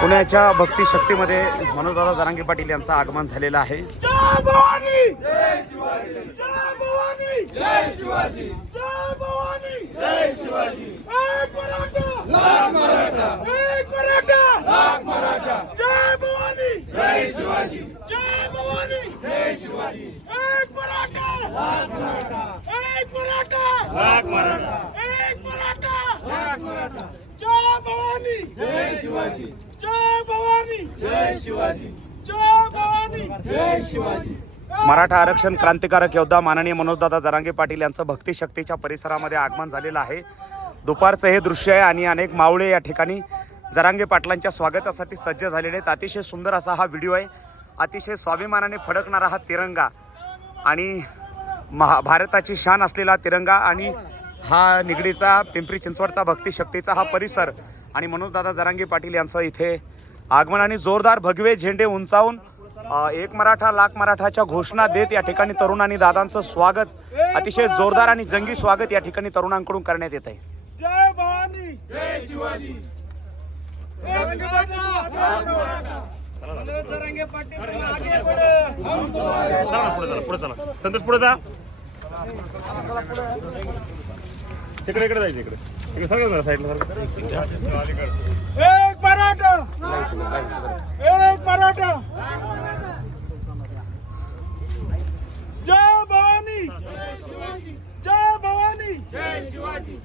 पुण्याच्या भक्ती शक्तीमध्ये मनोजदादा जरांगे पाटील यांचं आगमन झालेलं आहे. जय जय शिवाजी. जय भवानी जय शिवाजी. जय भवानी जय शिवाजी. मराठा मराठा आरक्षण क्रांतिकारक योद्धा माननीय मनोजदादा जरांगे पाटील यांचं भक्ती शक्तीच्या परिसरामध्ये आगमन झालेलं आहे. दुपारचं हे दृश्य आहे आणि अनेक मावळे या ठिकाणी जरांगे पाटलांच्या स्वागतासाठी सज्ज झालेले आहेत. अतिशय सुंदर असा हा व्हिडिओ आहे. अतिशय स्वाभिमानाने फडकणारा हा तिरंगा आणि महा भारताची शान असलेला तिरंगा आणि हा निगडीचा पिंपरी चिंचवडचा भक्ती शक्तीचा हा परिसर आणि मनोजदादा जरांगे पाटील यांचं इथे आगमन आणि जोरदार भगवे झेंडे उंचावून एक मराठा लाख मराठाच्या घोषणा देत या ठिकाणी तरुणांनी दादांचं स्वागत. अतिशय जोरदार आणि जंगी स्वागत या ठिकाणी तरुणांकडून करण्यात येत आहे. जय भवानी! जय शिवाजी! चला पुढे. चला पुढे चला. संदेश पुढे जा. तिकडे इकडे जायचं इकडे. एक मराठा एक मराठा जय भवानी जय भवानी जय शिवाजी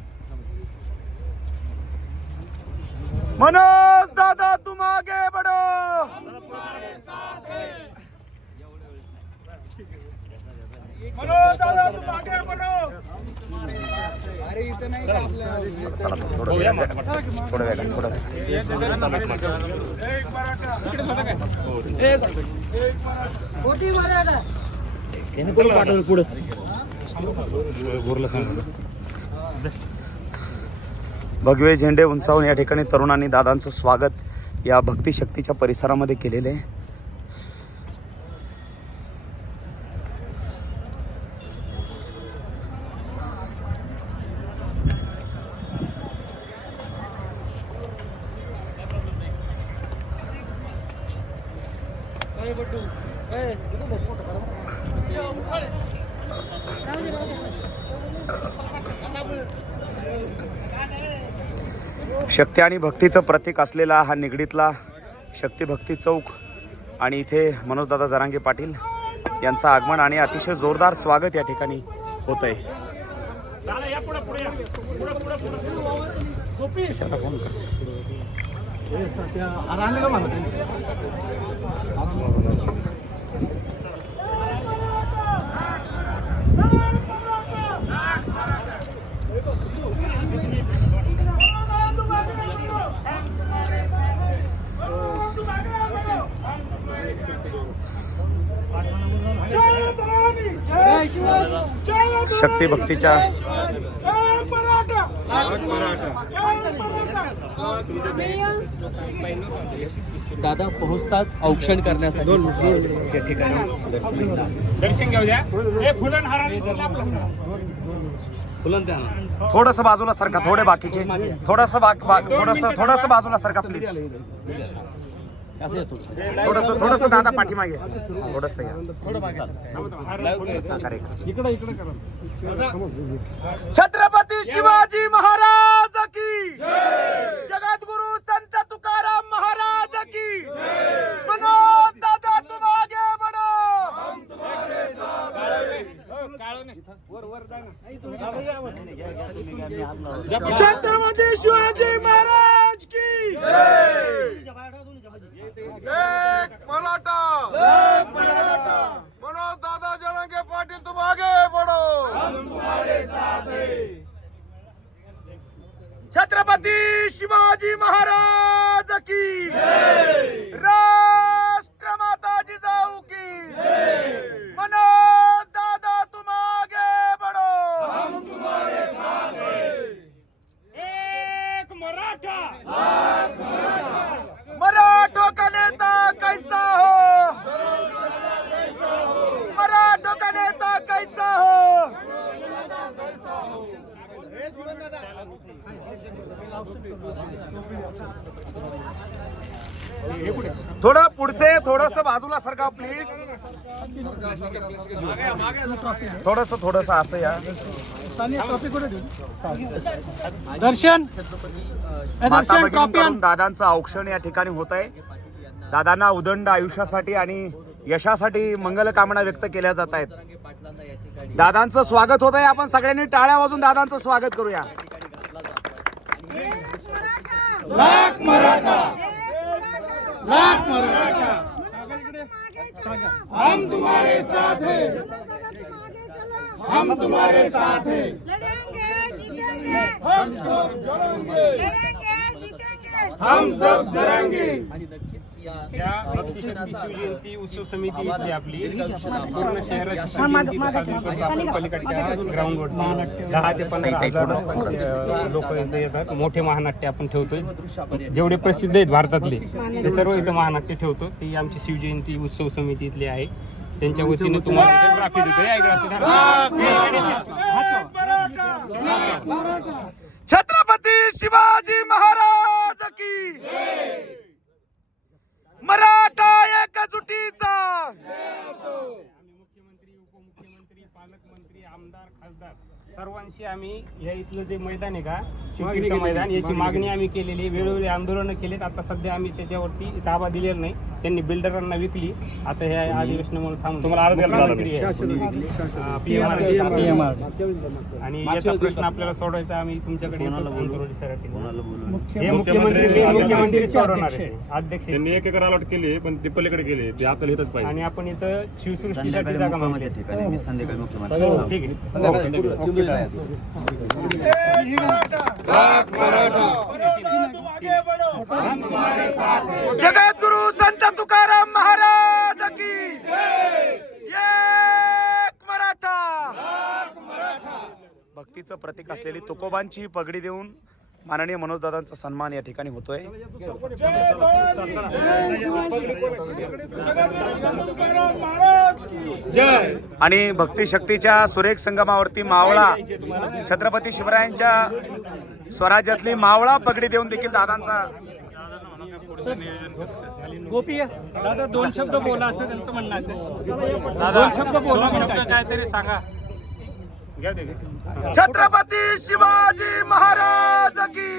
मनोज दादा तुम आगे बढ़ो मनोज दादा तुम आगे बढ़ो चला थोडं थोडं थोडं भगवे झेंडे उंचावून या ठिकाणी तरुणांनी दादांचं स्वागत या भक्ती शक्तीच्या परिसरामध्ये केलेले आहे. शक्ती आणि भक्तीचं प्रतीक असलेला हा निगडीतला शक्ती भक्ती चौक आणि इथे मनोजदादा जरांगे पाटील यांचं आगमन आणि अतिशय जोरदार स्वागत या ठिकाणी होत आहे फोन कर शक्ती भक्तीच्या एक मराठा एक मराठा दादा पोहोचताच औक्षण करण्यासाठी त्या ठिकाणी दर्शन घेऊ द्या. हे फुलन द्या ना. थोडस बाजूला सरका थोडे बाकीचे. थोडस थोडस थोडस बाजूला सरका प्लीज असं येतो. थोडस थोडस दादा पाठीमागे. थोडस. छत्रपती शिवाजी महाराज की जगद्गुरु संत तुकाराम महाराज की मनोज दादा तुम आगे मराठा मराठो का नेता कैसा हो? मराठो का नेता कैसा हो? जीवन दादा थोडं पुढचे थोडस बाजूला सरका प्लीज थोडस थोडस असं या. दर्शन. भगिनींकडून दादांचं औक्षण या ठिकाणी होत आहे. दादांना उदंड आयुष्यासाठी आणि यशासाठी मंगल कामना व्यक्त केल्या जात आहेत. दादांचं स्वागत होत आहे. आपण सगळ्यांनी टाळ्या वाजून दादांचं स्वागत करूया. लाख मराठा हम तुम्हारे साथ हैं। हम तुम्हारे साथ हैं। लड़ेंगे जीतेंगे। हम सब जीतेंगे। हम सब नक्कीच या या अ, भक्तिशक्ती औक्षणाचा शिवजयंती उत्सव समिती इथली आपली. पूर्ण शहराची शिवजयंती साजरी करतो. आपण पलीकडच्या ग्राउंडवरती दहा ते पंधरा हजार लोक इथे येतात. मोठे महानाट्य आपण ठेवतोय. जेवढे प्रसिद्ध आहेत भारतातले ते सर्व इथं महानाट्य ठेवतो. ती आमची शिवजयंती उत्सव समिती इथली आहे. त्यांच्या वतीने तुम्हाला. छत्रपती शिवाजी महाराज की मराठा एकजुटीचा. पालकमंत्री आमदार खासदार सर्वांशी आम्ही या इथलं जे मैदान आहे का शिवतीर्थ मैदान याची मागणी आम्ही केलेली आहे. वेळोवेळी आंदोलनं केलीत. आता सध्या आम्ही त्याच्यावरती ताबा दिलेला नाही. त्यांनी बिल्डरांना विकली. आता ह्या अधिवेशनामुळे थांबून तुम्हाला आणि याचा प्रश्न आपल्याला सोडवायचा आम्ही तुमच्याकडे. हे मुख्यमंत्री मुख्यमंत्री सोडवणार आहे अध्यक्ष त्यांनी एक एकर अलॉट केली पण ते पलीकडे गेले. ते आपल्याला इथंच पाहिजे. आणि आपण इथं शिवसृष्टीसाठी जागा मी संध्याकाळी मुख्यमंत्री जगद्गुरु संत तुकाराम महाराज की मराठा भक्तीचं प्रतीक असलेली तुकोबांची पगडी देऊन माननीय मनोजदादांचा सन्मान या ठिकाणी होतोय महाराज की जय आणि भक्ती शक्तीच्या सुरेख संगमावरती मावळा. छत्रपती शिवरायांच्या स्वराज्यातली मावळा पगडी देऊन देखील दादांचा गोपी दादा दोन शब्द बोला असं त्यांचं म्हणणं आहे. दोन शब्द बोला काहीतरी सांगा. छत्रपती शिवाजी महाराज की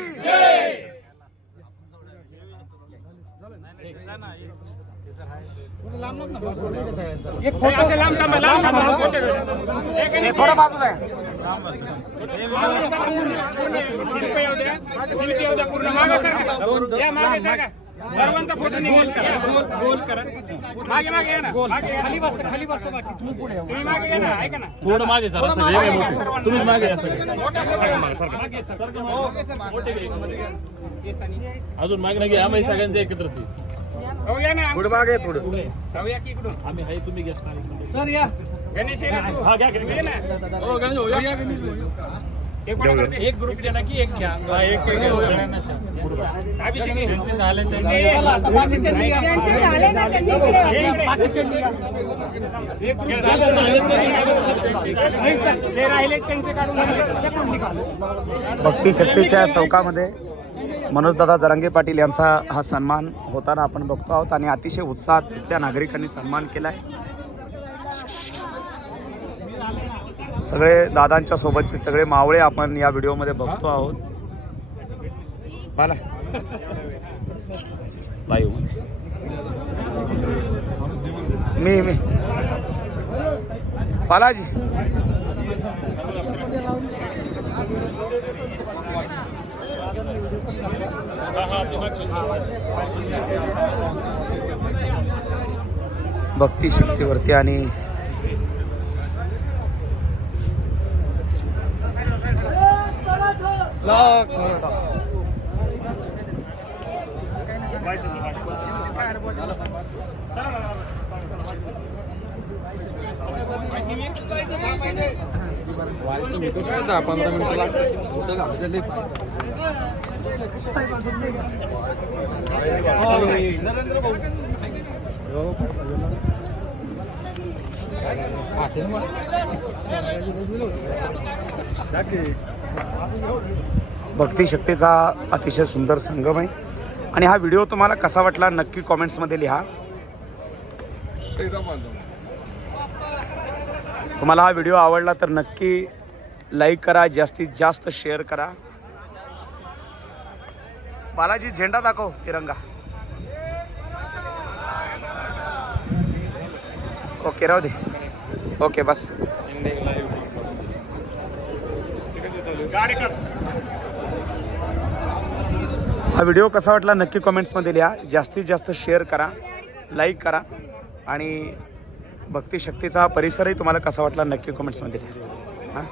एक असं लांब लांब फोटो एक आणि बाजूला येऊ द्या. येऊ द्या पूर्ण मागे सरका. या मागे सरका. सर्वांचा फोटो निघेल गोल गोल करा मागे मागे या ना मागे खाली बस खाली बस बाकी तुम्ही पुढे तुम्ही मागे या ना ऐका ना थोडं मागे सर असं हे मोठे. तुम्हीच मागे या अजून मागे नाही घ्या. आम्ही सगळ्यांचे एकत्रच आहे. हो या ना पुढे. मागे पुढे. जाऊ या की इकडून? आम्ही आहे तुम्ही घ्या सर या. गणेश ये तू. हा, घ्या, ना. हो गणेश या. एक कोणा करते? एक ग्रुप द्या ना की एक घ्या. अभिषेक या. ज्यांचे झाले ना राहिले त्यांचे काढून. भक्ती शक्तीच्या चौकामध्ये मनोजदादा जरांगे पाटील यांचा हा सन्मान होताना आपण बघतो आहोत आणि अतिशय उत्साहात इथल्या नागरिकांनी सन्मान केलाय. सगळे दादांच्या सोबतचे सगळे मावळे आपण या व्हिडिओमध्ये बघतो आहोत. मी मी. बालाजी. भक्ती शक्तीवरती आणि भक्तिशक्तीचा भक्ती शक्तीचा अतिशय सुंदर संगम आहे. आणि हा व्हिडिओ तुम्हाला कसा वाटला नक्की कॉमेंट्समध्ये लिहा. तुम्हाला हा व्हिडिओ आवडला तर नक्की लाईक करा जास्तीत जास्त शेअर करा. बालाजी झेंडा दाखव तिरंगा. ओके राहू दे. ओके बस. हा व्हिडिओ कसा वाटला नक्की कमेंट्समध्ये लिहा. जास्तीत जास्त शेअर करा लाईक करा आणि भक्ती शक्तीचा परिसरही तुम्हाला कसा वाटला नक्की कमेंट्समध्ये हां?